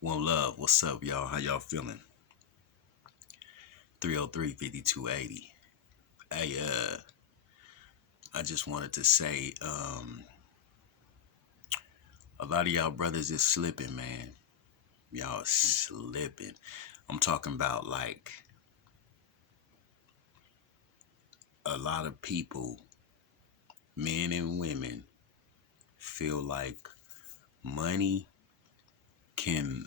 One love. What's up, y'all? How y'all feeling? 303-5280. Hey, I just wanted to say, a lot of y'all brothers is slipping, man. Y'all slipping. I'm talking about like a lot of people, men and women, feel like money can,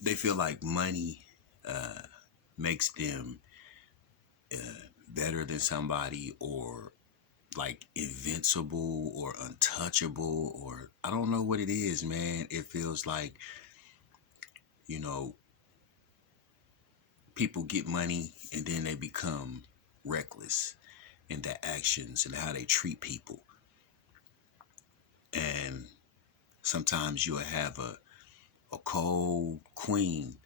they feel like money makes them better than somebody, or like invincible or untouchable, or I don't know what it is, man. It feels like, you know, people get money and then they become reckless in their actions and how they treat people. And sometimes you'll have a cold queen,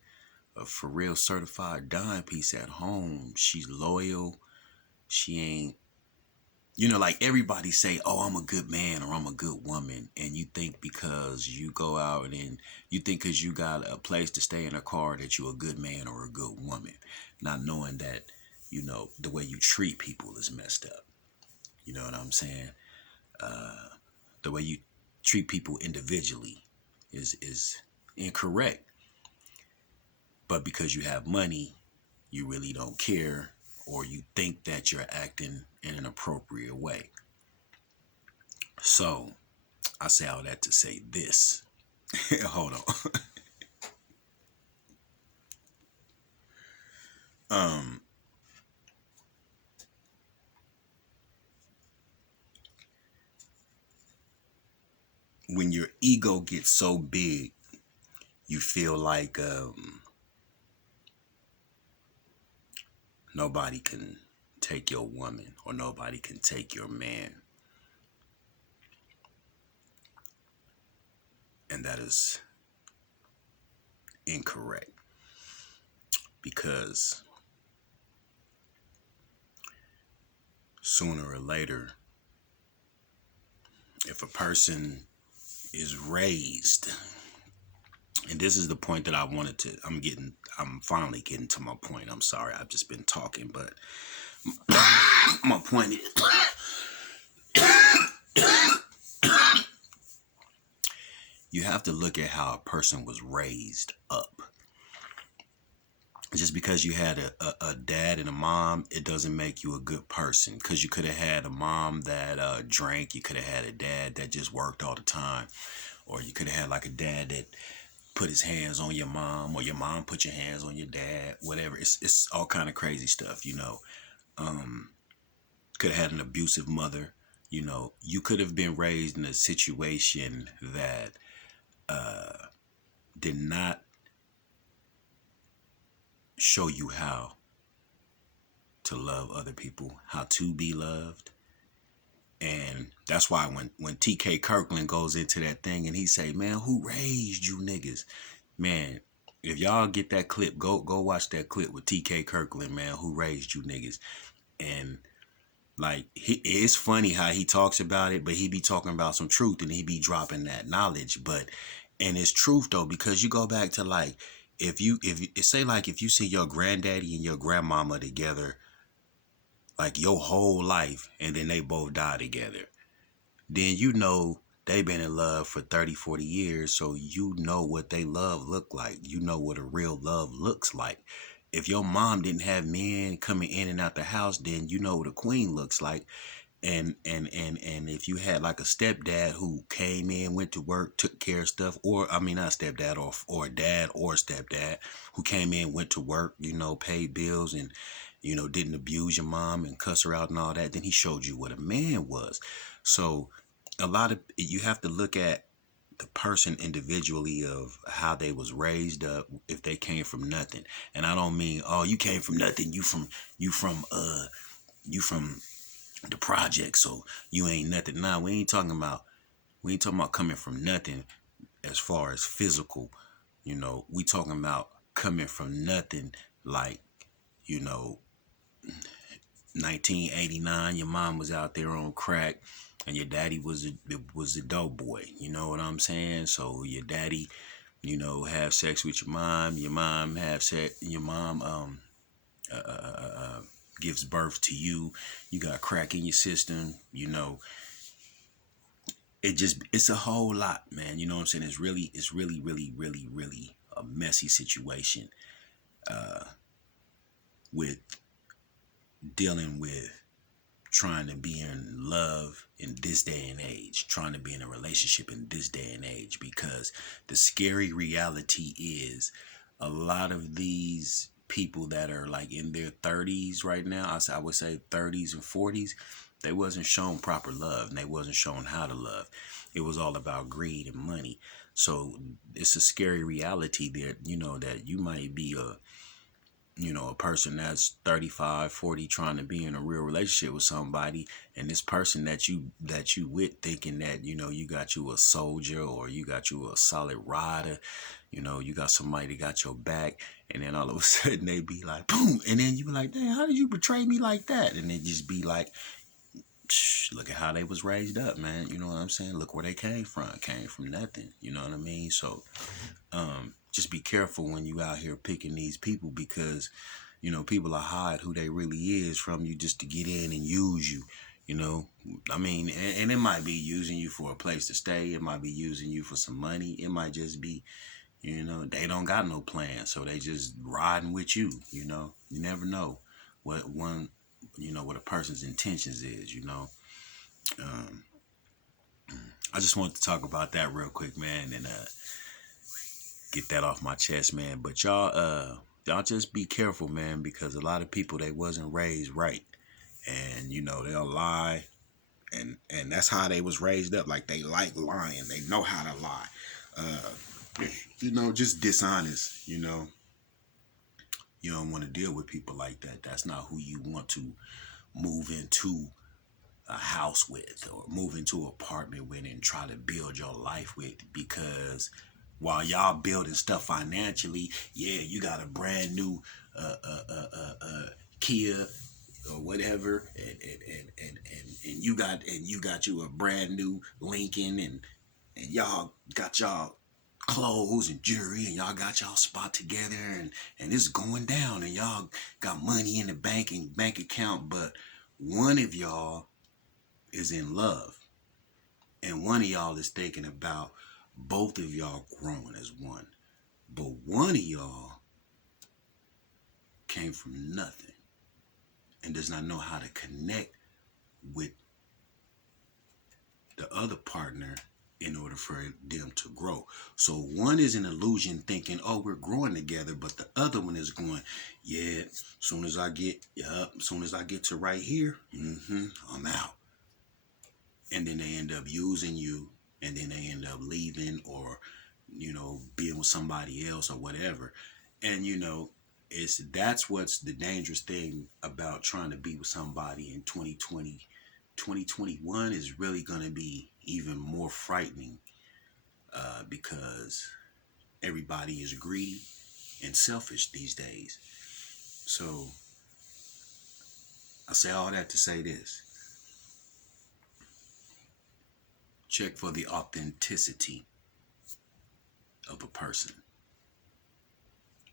a for real certified dime piece at home. She's loyal. She ain't, like everybody say, oh, I'm a good man or I'm a good woman. And you think because you go out and you think because you got a place to stay in a car that you're a good man or a good woman, not knowing that, the way you treat people is messed up. You know what I'm saying? The way you treat people individually is incorrect. But because you have money, you really don't care, or you think that you're acting in an appropriate way. So I say all that to say this. Hold on. um, when your ego gets so big, you feel like nobody can take your woman or nobody can take your man. And that is incorrect, because sooner or later, if a person is raised, and this is the point that I wanted to, I'm finally getting to my point. I'm sorry, I've just been talking, but my point is, you have to look at how a person was raised up. Just because you had a dad and a mom, it doesn't make you a good person. Because you could have had a mom that drank, you could have had a dad that just worked all the time, or you could have had like a dad that put his hands on your mom, or your mom put your hands on your dad, whatever. It's all kind of crazy stuff, Could have had an abusive mother. You could have been raised in a situation that did not show you how to love other people, how to be loved. And that's why when TK Kirkland goes into that thing and he say, man, who raised you niggas? Man, if y'all get that clip, go watch that clip with TK Kirkland, man, who raised you niggas. And like, it's funny how he talks about it, but he be talking about some truth and he be dropping that knowledge. But, and it's truth though, because you go back to like, if you say like, if you see your granddaddy and your grandmama together, like your whole life, and then they both die together, then they've been in love for 30, 40 years, so you know what they love look like. You know what a real love looks like. If your mom didn't have men coming in and out the house, then you know what a queen looks like. And if you had like a stepdad who came in, went to work, took care of stuff, or I mean not stepdad, or dad or stepdad who came in, went to work, paid bills, and didn't abuse your mom and cuss her out and all that, then he showed you what a man was. So a lot of you have to look at the person individually of how they was raised up, if they came from nothing. And I don't mean, oh, you came from nothing, you from the project, so you ain't nothing. Nah, we ain't talking about coming from nothing as far as physical. We talking about coming from nothing, like, you know 1989, your mom was out there on crack, and your daddy was a dope boy. You know what I'm saying? So your daddy, have sex with your mom. Your mom have sex. Your mom gives birth to you. You got crack in your system. It's a whole lot, man. You know what I'm saying? It's really, really, really, really a messy situation with dealing with trying to be in love in this day and age, trying to be in a relationship in this day and age, because the scary reality is a lot of these people that are like in their 30s right now, I would say 30s and 40s, they wasn't shown proper love and they wasn't shown how to love. It was all about greed and money. So it's a scary reality that, that you might be a person that's 35, 40 trying to be in a real relationship with somebody, and this person that you with thinking that you got you a soldier, or you got you a solid rider, you got somebody that got your back, and then all of a sudden they be like boom, and then you be like, dang, how did you betray me like that? And then just be like, look at how they was raised up, man. You know what I'm saying? Look where they came from nothing. You know what I mean? So just be careful when you out here picking these people, because people will hide who they really is from you just to get in and use you. I mean, and it might be using you for a place to stay. It might be using you for some money. It might just be, they don't got no plan, so they just riding with you. You never know what what a person's intentions is. um, I just wanted to talk about that real quick, man, and get that off my chest, man. But y'all just be careful, man, because a lot of people, they wasn't raised right, and they'll lie, and that's how they was raised up. Like, they like lying, they know how to lie. Just dishonest. You don't want to deal with people like that. That's not who you want to move into a house with, or move into an apartment with, and try to build your life with, because while y'all building stuff financially, yeah, you got a brand new Kia or whatever, and you got you a brand new Lincoln, and y'all got y'all clothes and jewelry, and y'all got y'all spot together, and it's going down, and y'all got money in the bank account, but one of y'all is in love, and one of y'all is thinking about both of y'all growing as one, but one of y'all came from nothing and does not know how to connect with the other partner in order for them to grow. So one is an illusion thinking, oh, we're growing together, but the other one is going, yeah, soon as I get to right here, I'm out. And then they end up using you, and then they end up leaving, or being with somebody else or whatever. And that's what's the dangerous thing about trying to be with somebody in 2020. 2021 is really going to be even more frightening, because everybody is greedy and selfish these days. So I say all that to say this: check for the authenticity of a person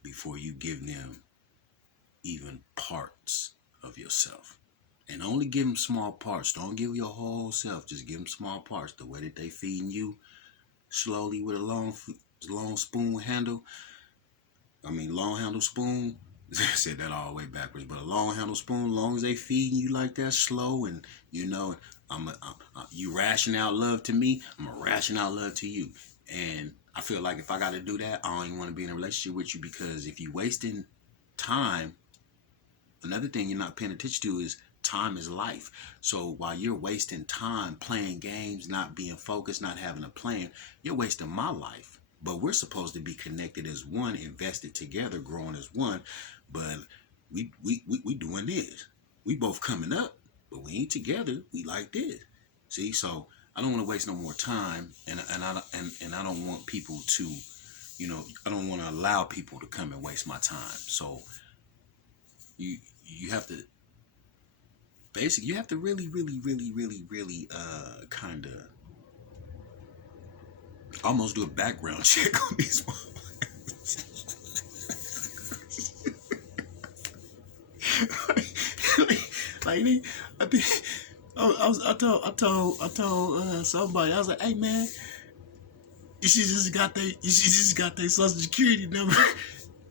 before you give them even parts of yourself. And only give them small parts. Don't give your whole self. Just give them small parts. The way that they feeding you slowly with a long spoon handle. Long handle spoon. I said that all the way backwards. But a long handle spoon, long as they feeding you like that, slow, and you ration out love to me, I'm gonna ration out love to you. And I feel like if I got to do that, I don't even want to be in a relationship with you, because if you wasting time, another thing you're not paying attention to is time is life. So while you're wasting time playing games, not being focused, not having a plan, you're wasting my life. But we're supposed to be connected as one, invested together, growing as one. But we doing this. We both coming up, but we ain't together. We like this. See, so I don't want to waste no more time, and I don't want people to, I don't want to allow people to come and waste my time. So you have to basically, you have to really, kind of almost do a background check on these motherfuckers. like, I think I told somebody, I was like, hey man, you should just got their social security number.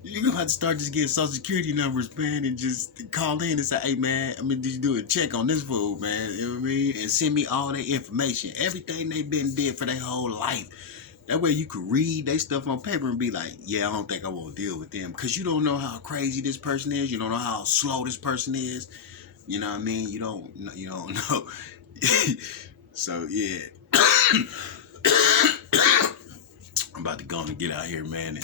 You're gonna have to start just getting social security numbers, man, and just call in and say, hey man, I mean, did you do a check on this fool, man? You know what I mean? And send me all their information, everything they been did for their whole life. That way you could read their stuff on paper and be like, yeah, I don't think I want to deal with them. Because you don't know how crazy this person is. You don't know how slow this person is. You know what I mean? You don't know. So, yeah. I'm about to go and get out here, man,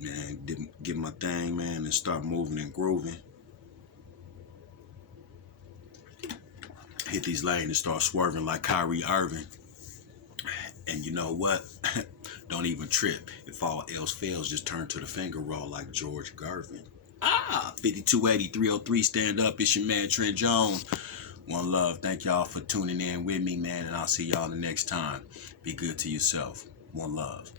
and get my thing, man, and start moving and grooving. Hit these lanes and start swerving like Kyrie Irving. And you know what? Don't even trip. If all else fails, just turn to the finger roll like George Gervin. 5280 303, stand up. It's your man Trent Jones. One love. Thank y'all for tuning in with me, man, and I'll see y'all the next time. Be good to yourself. One love.